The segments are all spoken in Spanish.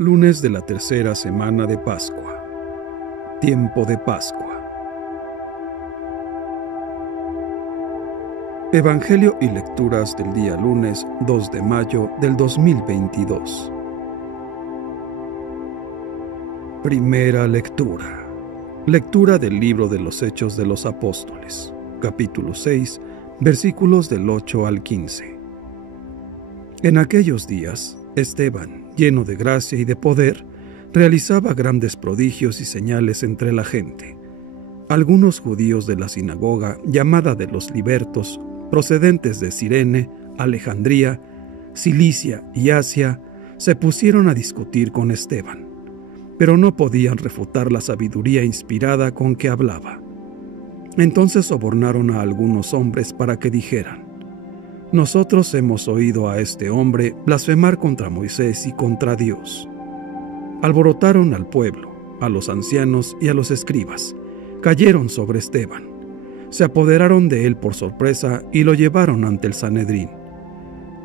Lunes de la tercera semana de Pascua. Tiempo de Pascua. Evangelio y lecturas del día lunes 2 de mayo del 2022. Primera lectura. Lectura del libro de los Hechos de los Apóstoles, capítulo 6, versículos del 8 al 15. En aquellos días, Esteban, lleno de gracia y de poder, realizaba grandes prodigios y señales entre la gente. Algunos judíos de la sinagoga, llamada de los libertos, procedentes de Cirene, Alejandría, Cilicia y Asia, se pusieron a discutir con Esteban, pero no podían refutar la sabiduría inspirada con que hablaba. Entonces sobornaron a algunos hombres para que dijeran: «Nosotros hemos oído a este hombre blasfemar contra Moisés y contra Dios». Alborotaron al pueblo, a los ancianos y a los escribas. Cayeron sobre Esteban. Se apoderaron de él por sorpresa y lo llevaron ante el Sanedrín.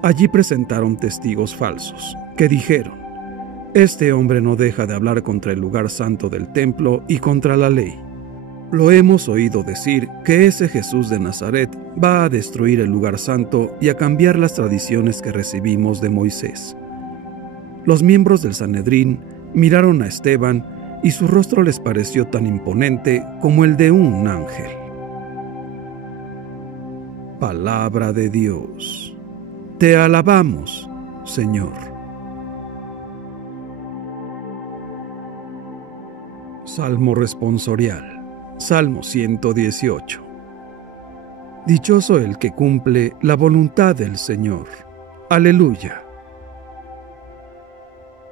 Allí presentaron testigos falsos, que dijeron: «Este hombre no deja de hablar contra el lugar santo del templo y contra la ley. Lo hemos oído decir que ese Jesús de Nazaret va a destruir el lugar santo y a cambiar las tradiciones que recibimos de Moisés». Los miembros del Sanedrín miraron a Esteban y su rostro les pareció tan imponente como el de un ángel. Palabra de Dios. Te alabamos, Señor. Salmo responsorial. Salmo 118. Dichoso el que cumple la voluntad del Señor. Aleluya.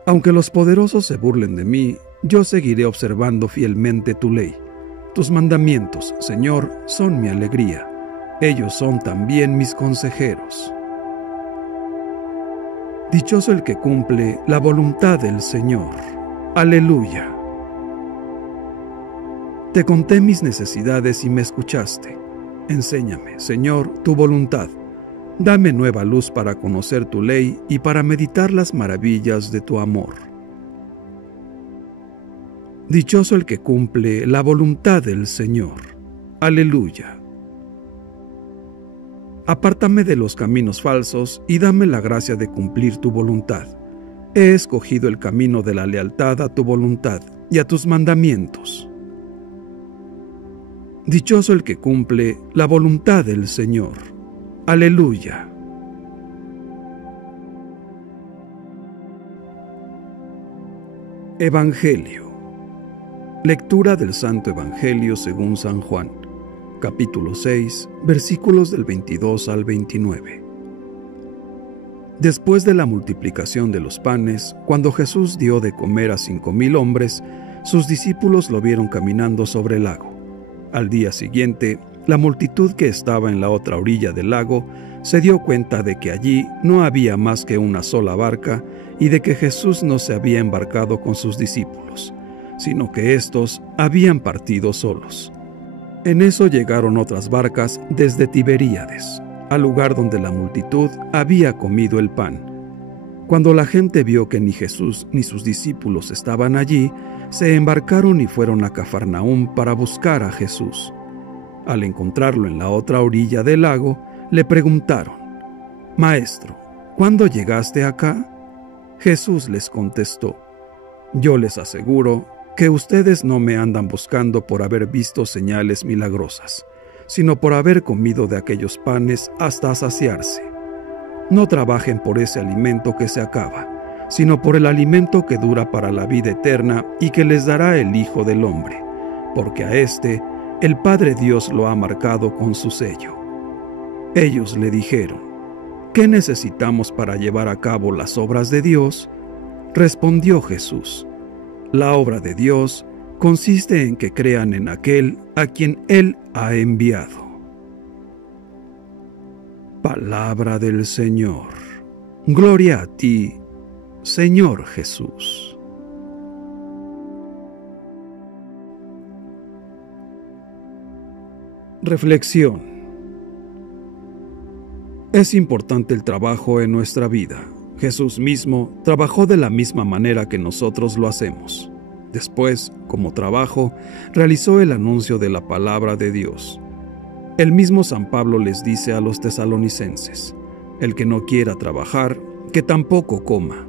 Aunque los poderosos se burlen de mí, yo seguiré observando fielmente tu ley. Tus mandamientos, Señor, son mi alegría. Ellos son también mis consejeros. Dichoso el que cumple la voluntad del Señor. Aleluya. Te conté mis necesidades y me escuchaste. Enséñame, Señor, tu voluntad. Dame nueva luz para conocer tu ley y para meditar las maravillas de tu amor. Dichoso el que cumple la voluntad del Señor. Aleluya. Apártame de los caminos falsos y dame la gracia de cumplir tu voluntad. He escogido el camino de la lealtad a tu voluntad y a tus mandamientos. Dichoso el que cumple la voluntad del Señor. Aleluya. Evangelio. Lectura del Santo Evangelio según San Juan, capítulo 6, versículos del 22 al 29. Después de la multiplicación de los panes, cuando Jesús dio de comer a 5,000 hombres, sus discípulos lo vieron caminando sobre el lago. Al día siguiente, la multitud que estaba en la otra orilla del lago se dio cuenta de que allí no había más que una sola barca y de que Jesús no se había embarcado con sus discípulos, sino que éstos habían partido solos. En eso llegaron otras barcas desde Tiberíades, al lugar donde la multitud había comido el pan. Cuando la gente vio que ni Jesús ni sus discípulos estaban allí, se embarcaron y fueron a Cafarnaúm para buscar a Jesús. Al encontrarlo en la otra orilla del lago, le preguntaron: «Maestro, ¿cuándo llegaste acá?». Jesús les contestó: «Yo les aseguro que ustedes no me andan buscando por haber visto señales milagrosas, sino por haber comido de aquellos panes hasta saciarse. No trabajen por ese alimento que se acaba, sino por el alimento que dura para la vida eterna y que les dará el Hijo del Hombre, porque a éste el Padre Dios lo ha marcado con su sello». Ellos le dijeron: «¿Qué necesitamos para llevar a cabo las obras de Dios?». Respondió Jesús: «La obra de Dios consiste en que crean en aquel a quien Él ha enviado». Palabra del Señor. Gloria a ti, Señor Jesús. Reflexión. Es importante el trabajo en nuestra vida. Jesús mismo trabajó de la misma manera que nosotros lo hacemos. Después, como trabajo, realizó el anuncio de la palabra de Dios. El mismo San Pablo les dice a los tesalonicenses: el que no quiera trabajar, que tampoco coma.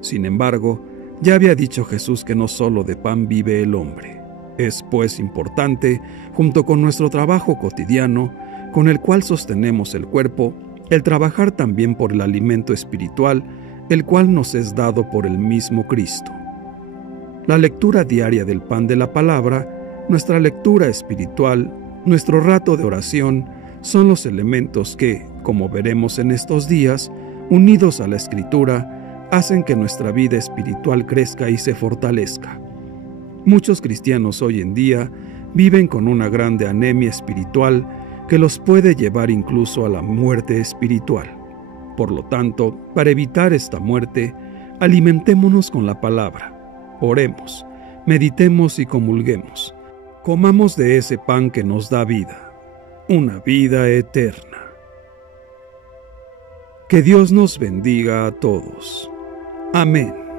Sin embargo, ya había dicho Jesús que no solo de pan vive el hombre. Es, pues, importante, junto con nuestro trabajo cotidiano, con el cual sostenemos el cuerpo, el trabajar también por el alimento espiritual, el cual nos es dado por el mismo Cristo. La lectura diaria del pan de la palabra, nuestra lectura espiritual, nuestro rato de oración, son los elementos que, como veremos en estos días, unidos a la Escritura, hacen que nuestra vida espiritual crezca y se fortalezca. Muchos cristianos hoy en día viven con una grande anemia espiritual que los puede llevar incluso a la muerte espiritual. Por lo tanto, para evitar esta muerte, alimentémonos con la palabra, oremos, meditemos y comulguemos. Comamos de ese pan que nos da vida, una vida eterna. Que Dios nos bendiga a todos. Amén.